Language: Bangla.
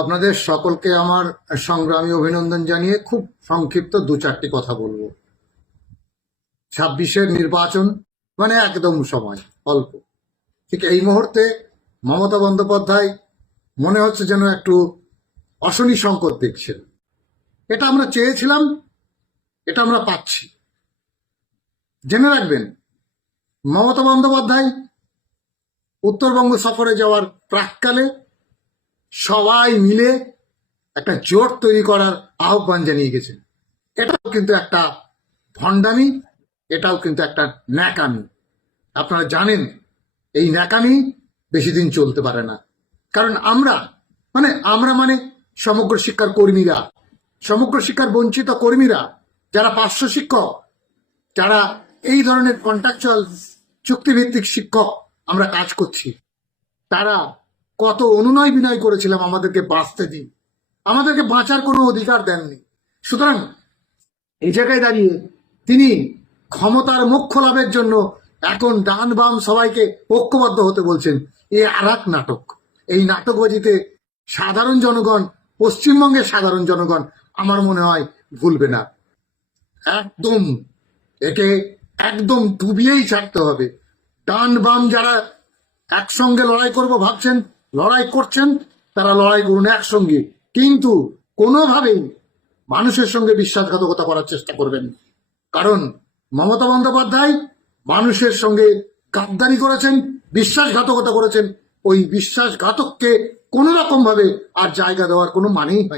আপনাদের সকলকে আমার সংগ্রামী অভিনন্দন জানিয়ে খুব সংক্ষিপ্ত দু চারটি কথা বলবো। 26-এর নির্বাচন মানে একদম সময় অল্প। ঠিক এই মুহূর্তে মমতা বন্দ্যোপাধ্যায় মনে হচ্ছে যেন একটু অশনি সংকট দেখছেন। এটা আমরা চেয়েছিলাম, এটা আমরা পাচ্ছি। জেনে রাখবেন, মমতা বন্দ্যোপাধ্যায় উত্তরবঙ্গ সফরে যাওয়ার প্রাককালে সবাই মিলে একটা জোট তৈরি করার আহ্বান জানিয়ে গেছেন। এটাও কিন্তু একটা ভণ্ডামি, এটাও কিন্তু একটা ন্যাকামি। আপনারা জানেন এই ন্যাকামি বেশি দিন চলতে পারে না। কারণ আমরা মানে সমগ্র শিক্ষার কর্মীরা, সমগ্র শিক্ষার বঞ্চিত কর্মীরা, যারা পার্শ্ব শিক্ষক, যারা এই ধরনের কন্ট্রাকচুয়াল চুক্তিভিত্তিক শিক্ষক আমরা কাজ করছি, তারা কত অনুনয় বিনয় করেছিলাম আমাদেরকে বাঁচতে দিন, আমাদেরকে বাঁচার কোনো অধিকার দেননি। সুতরাং এই জায়গায় দাঁড়িয়ে তিনি ক্ষমতার মোক্ষ লাভের জন্য এখন ডান বাম সবাইকে ঐক্যবদ্ধ হতে বলছেন। এ আর এক নাটক। এই নাটকবাজিতে সাধারণ জনগণ, পশ্চিমবঙ্গের সাধারণ জনগণ আমার মনে হয় ভুলবে না। একদম একে একদম ডুবিয়েই ছাড়তে হবে। ডান বাম যারা একসঙ্গে লড়াই করব ভাবছেন, লড়াই করছেন, তারা লড়াই করুন একসঙ্গে, কিন্তু কোনোভাবেই মানুষের সঙ্গে বিশ্বাসঘাতকতা করার চেষ্টা করবেন। কারণ মমতা বন্দ্যোপাধ্যায় মানুষের সঙ্গে গাদ্দারি করেছেন, বিশ্বাসঘাতকতা করেছেন। ওই বিশ্বাসঘাতককে কোনো রকম ভাবে আর জায়গা দেওয়ার কোনো মানেই হয়।